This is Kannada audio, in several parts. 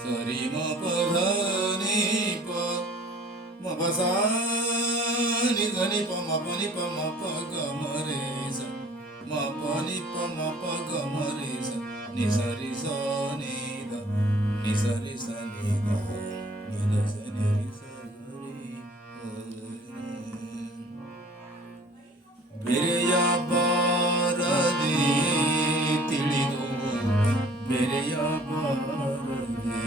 ಸರಿ ಮ ಪದ ನಿ ಪ ಮ ಪ ಸಾ ನಿ ಧ ನಿ ಪ ಮ ಪ ನಿ ಪ ಮ ಪ ಗ ಮ ರೇ ಸ ಮ ಪ ನಿ ಪ ಮ ಪ ಗ ಮ ರೇ ಸ ನಿ ಸ ರಿ ಸ ನಿ ದ ನಿ ಸ ರಿ ಸ ನಿ ದ ನಿ ದ ಸ ನಿ ರಿ ಸ ಬೆರೆಯ ಬಾರದೆ ತಿಳಿದು ಬೆರೆಯ ಬಾರದೆ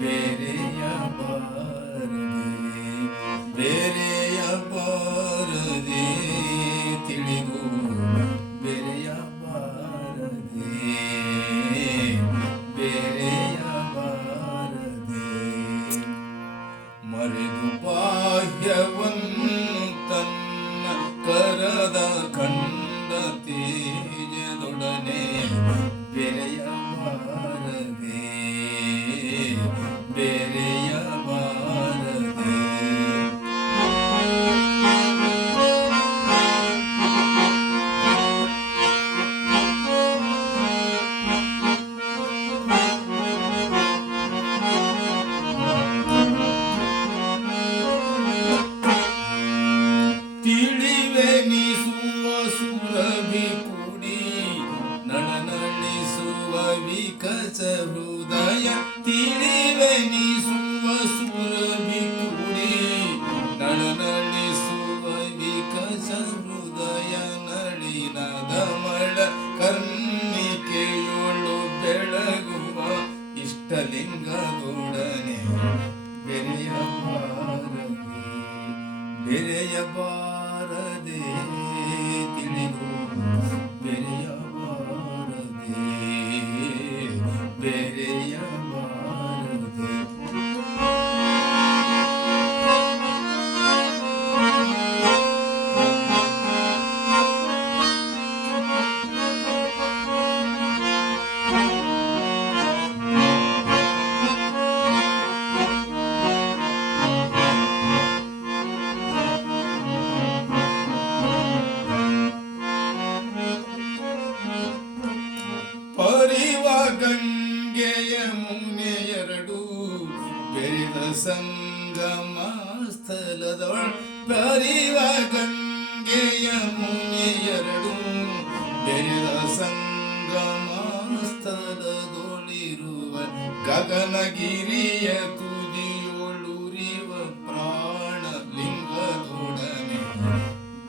ಬೆರೆಯ ಬಾರದೆ ಬೆರೆಯ ಬಾರದೆ ತಿಳಿದು ಬೆರೆಯ ಬಾರದೆ ಬೆರೆಯ ಬಾರದೆ ಮರೆದು ಬಾಹ್ಯವನ್ನು ತನ್ನ ಕರದ ಕಂಡ ತೇಜದೊಡನೆ ಬೆರೆಯ ಬಾರದೆ ಬೆರೆಯ ಬಾರದೆ ತಿಳಿವೆನಿಸುವ ಸುರಭಿ ಕುಡಿ ನಳನಳಿಸುವ ವಿಕಸ ಹೃದಯ ತಿಳಿವೆನಿಸುವ ಸುರಭಿ ಕುಡಿ ನಳನಳಿಸುವ ವಿಕಸ ಹೃದಯ ನಳಿನದ ಮಳ ಕರ್ಣಿಕೆಯೊಳು ಬೆಳಗುವ ಇಷ್ಟಲಿಂಗದೊಡನೆ ಬೆರೆಯ ಬಾರದೆ ಬೆರೆಯ ಬಾರದೆ ತಿಳಿದು ಬೆರೆಯ ಬಾರದೆ ಬೆರೆಯ ಬಾರದೆ ಪರಿವ ಗಂಗೆಯ ಮುನೆಯರಡು ಬೆರೆದ ಸಂಗಮ ಸ್ಥಳದೊಳ ಪರಿವ ಗಂಗೆಯ ಮುನೆಯರಡು ಬೆರೆದ ಸಂಗಮ ಸ್ಥಳದೊಳಿರುವ ಗಗನಗಿರಿಯ ತುದಿಯೊಳುರಿವ ಪ್ರಾಣ ಲಿಂಗದೊಡನೆ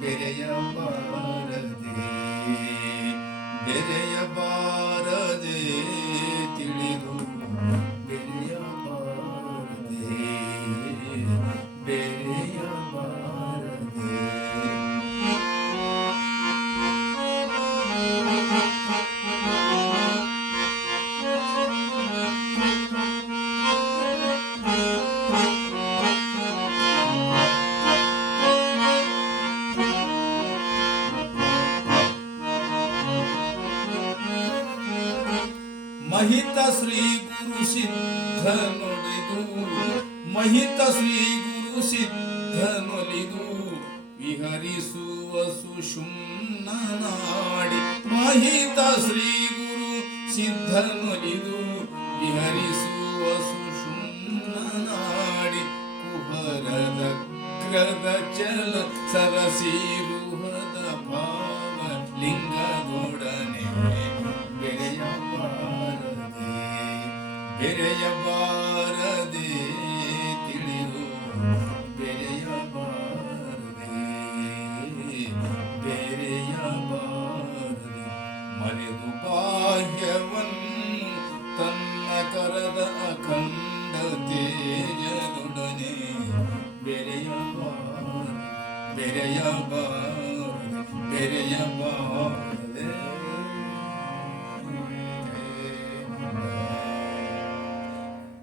ಬೆರೆಯ ಬಾರದೆ ಬೆರೆಯ ಬಾರದೆ ತಿಳಿದು ಬೆರೆಯ ಬಾರದೆ ಬೆರೆಯ ಬಾರದೆ ಮಹಿತ ಶ್ರೀ ಗುರು ಸಿದ್ಧ ನುಡಿದು ಮಹಿತ ಶ್ರೀ ಗುರು ಸಿದ್ಧ ನುಲಿದು ವಿಹರಿಸುವ ಸುಷುಮ್ನ ನಾಡಿ ಮಹಿತ ಶ್ರೀ ಗುರು ಸಿದ್ಧ ನುಲಿದು ವಿಹರಿಸುವ ಸುಷುಮ್ನ ನಾಡಿ ಕುಹರದ ಗ್ರದ ಚಲ ಸರಸಿರುಹದ ಭಾವ ಲಿಂಗದೊಡನೆ ಬೆರೆಯ ಬಾರದೆ ಬೆರೆಯ ಬಾರದೆ ತಿಳಿದು ಬೆರೆಯ ಬಾರದೆ ಬೆರೆಯ ಬಾರದೆ ಮರೆದು ಬಾಹ್ಯವನ್ನು ತನ್ನ ಕರದ ಅಖಂಡ ತೇಜದೊಡನೆ ಬೆರೆಯ ಬಾರದೆ ಬೆರೆಯ ಬಾರದೆ ಬೆರೆಯ ಬಾರದೆ